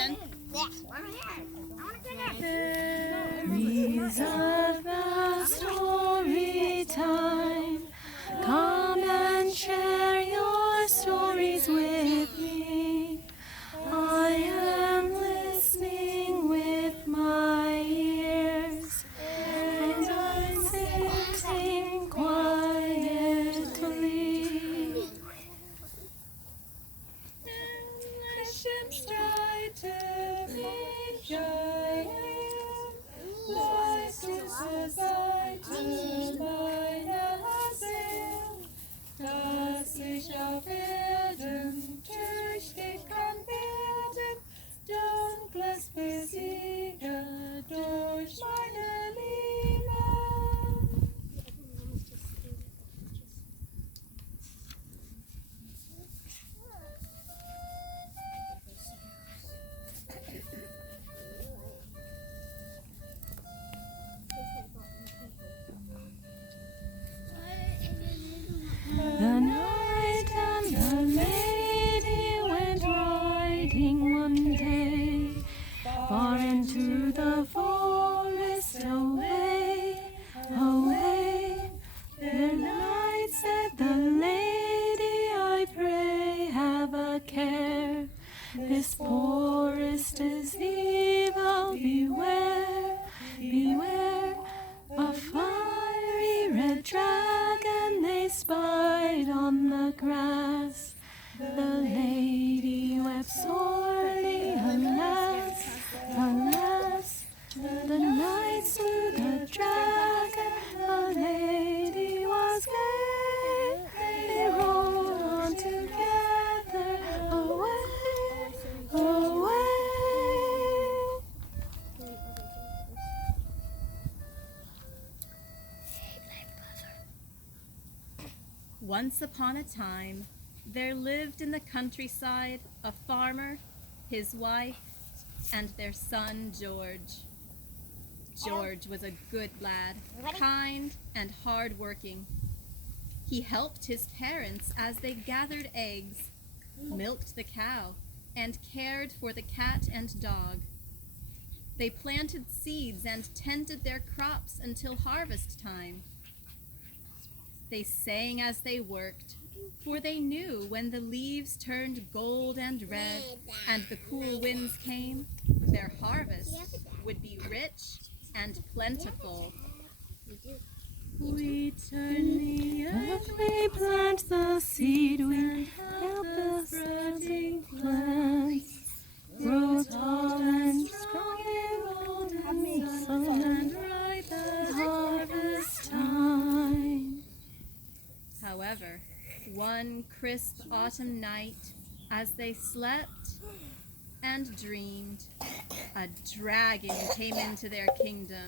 question? Fairies of the story time, come and share your stories with me. I am listening with my ears, and I'm sitting quietly. And the ships try to be giant, Seite meiner Seele, dass ich auf Erden tüchtig kann werden, Dunkles besiege durch meine Liebe. The knight and the lady went riding one day, far into the forest, away, away. The knight said, the lady, I pray, have a care. This forest is evil, beware, beware. A fiery red dragon they spied on the grass. The lady wept sorely, alas, alas. The knight slew the dragon, the lady was gay. They rode on together, away, away. Once upon a time, there lived in the countryside a farmer, his wife, and their son George. George was a good lad, kind and hard-working. He helped his parents as they gathered eggs, milked the cow, and cared for the cat and dog. They planted seeds and tended their crops until harvest time. They sang as they worked, for they knew when the leaves turned gold and red and the cool winds came, their harvest would be rich and plentiful. We turn the earth, we plant the seed, we help the sprouting plants grow tall and strong in golden sun and ripe at harvest time. However, one crisp autumn night, as they slept and dreamed, a dragon came into their kingdom.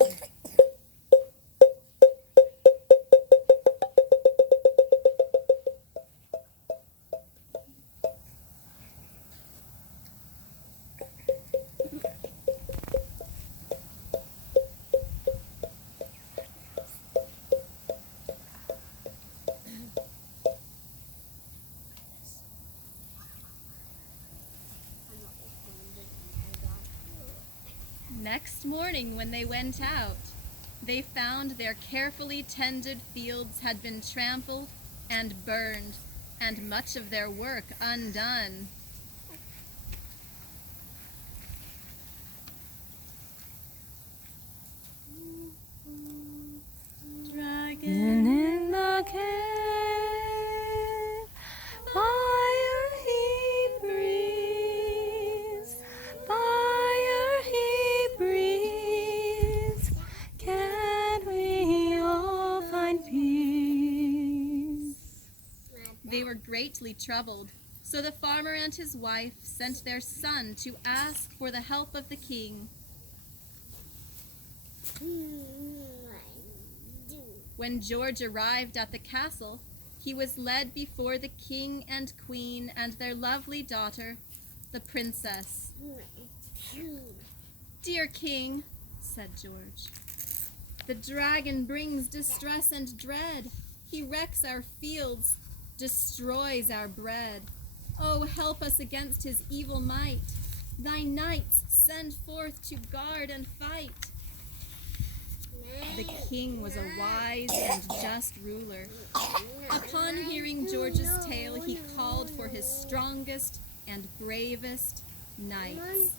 Next morning when they went out, they found their carefully tended fields had been trampled and burned, and much of their work undone. Dragon in the cave, fire he breathes, fire he breathes. Can we all find peace? They were greatly troubled, so the farmer and his wife sent their son to ask for the help of the king. When George arrived at the castle, he was led before the king and queen and their lovely daughter, the princess. "Dear king," said George, "the dragon brings distress and dread. He wrecks our fields, destroys our bread. Oh, help us against his evil might. Thy knights send forth to guard and fight. The king was a wise and just ruler. Upon hearing George's tale, he called for his strongest and bravest knights.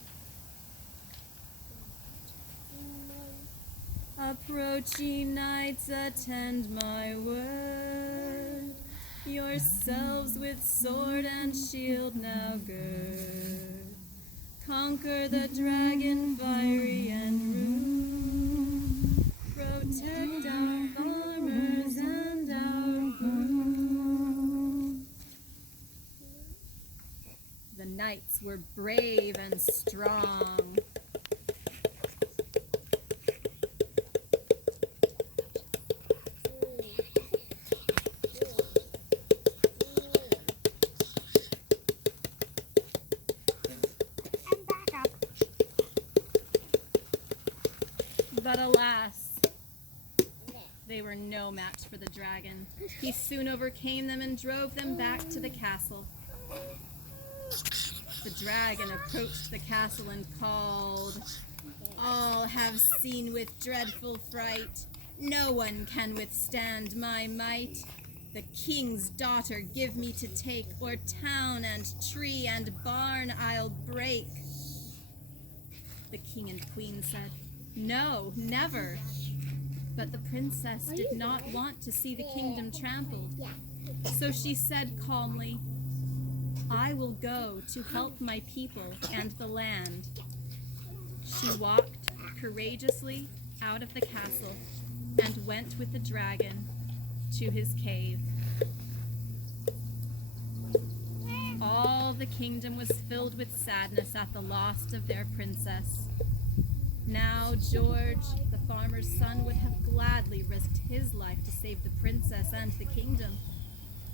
Approach, ye knights, attend my word. Yourselves with sword and shield now gird. Conquer the dragon fiery and rude. Protect our farmers and our food. The knights were brave and strong. But alas, they were no match for the dragon. He soon overcame them and drove them back to the castle. The dragon approached the castle and called, "All have seen with dreadful fright. No one can withstand my might. The king's daughter give me to take, or town and tree and barn I'll break." The king and queen said, "No, never." But the princess did not want to see the kingdom trampled. So she said calmly, "I will go to help my people and the land." She walked courageously out of the castle and went with the dragon to his cave. All the kingdom was filled with sadness at the loss of their princess. Now George, the farmer's son, would have gladly risked his life to save the princess and the kingdom,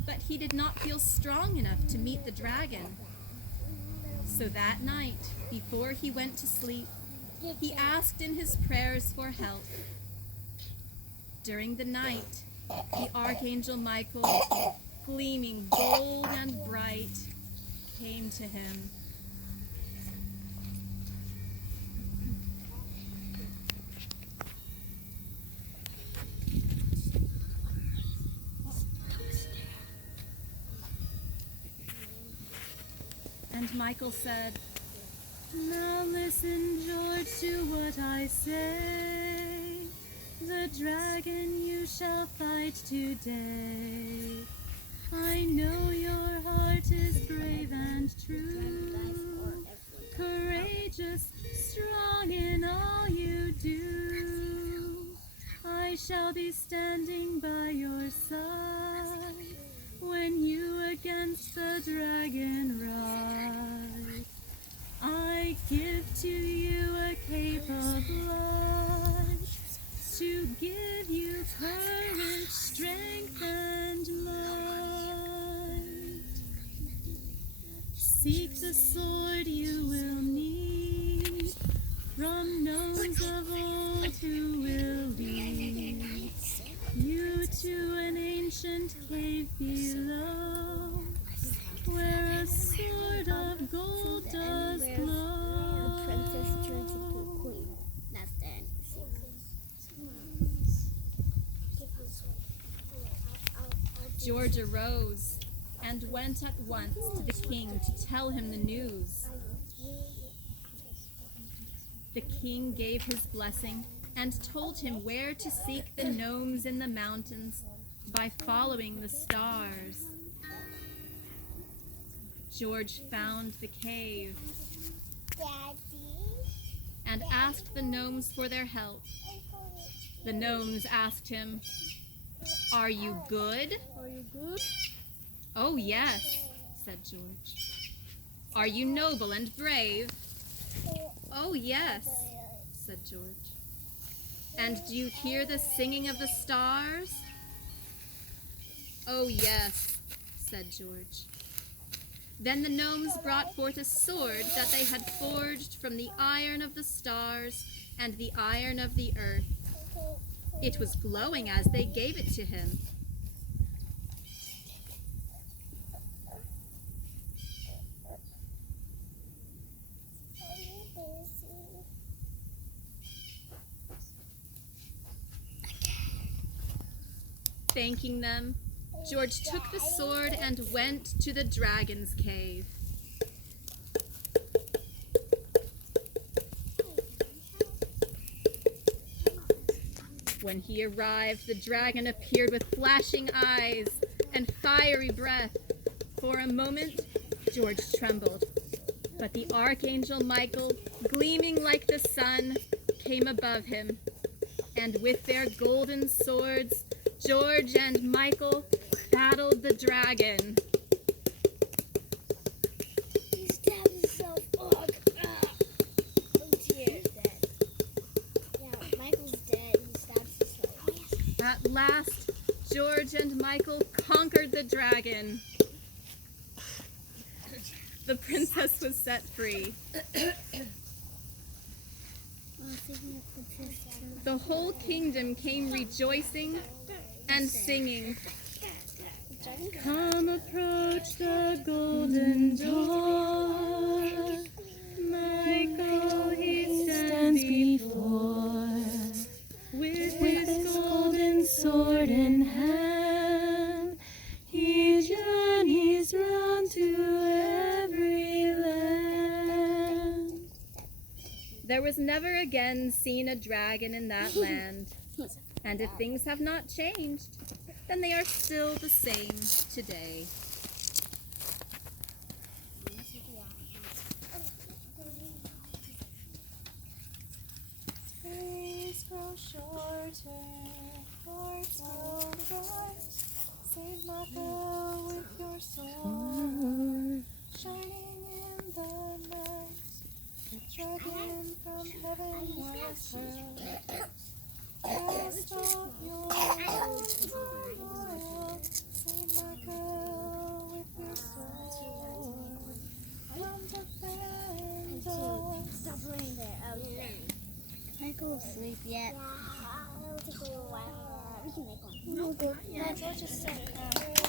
but he did not feel strong enough to meet the dragon. So that night, before he went to sleep, he asked in his prayers for help. During the night, the Archangel Michael, gleaming bold and bright, came to him. And Michael said, "Now listen, George, to what I say. The dragon you shall fight today. I know your heart is brave and true, courageous, strong in all you do. I shall be standing by your side when you against the dragon ride. I give to you a cape of light to give you courage, strength, and might. Seek the sword you will need from gnomes of old who will lead you to an ancient cave below, where a sword of gold does glow." The princess turns into a queen. That's the end. George arose and went at once to the king to tell him the news. The king gave his blessing and told him where to seek the gnomes in the mountains by following the stars. George found the cave and asked the gnomes for their help. The gnomes asked him, "Are you good?" Are you good? "Oh, yes," said George. "Are you noble and brave?" "Oh, yes," said George. "And do you hear the singing of the stars?" "Oh, yes," said George. Then the gnomes brought forth a sword that they had forged from the iron of the stars and the iron of the earth. It was glowing as they gave it to him. thanking them, George took the sword and went to the dragon's cave. When he arrived, the dragon appeared with flashing eyes and fiery breath. For a moment, George trembled, but the Archangel Michael, gleaming like the sun, came above him, and with their golden swords, George and Michael battled the dragon. He stabbed himself. Oh dear. Dead. Yeah, Michael's dead. He stabs himself. At last, George and Michael conquered the dragon. The princess was set free. The whole kingdom came rejoicing and singing. Come approach the golden door. Michael he stands before, with his golden sword in hand. He journeys round to every land. There was never again seen a dragon in that land. And if things have not changed, then they are still the same today. Days grow shorter, hearts grow bright. Saint Michael with your sword, shining in the night. The dragon from heaven was hurled. Cast off your royal, Saint Michael with your sword. From the vandals. Stop laying there. Michael asleep yet? Yeah, it'll take a little while. We can make one. No good. Yeah, George is sick.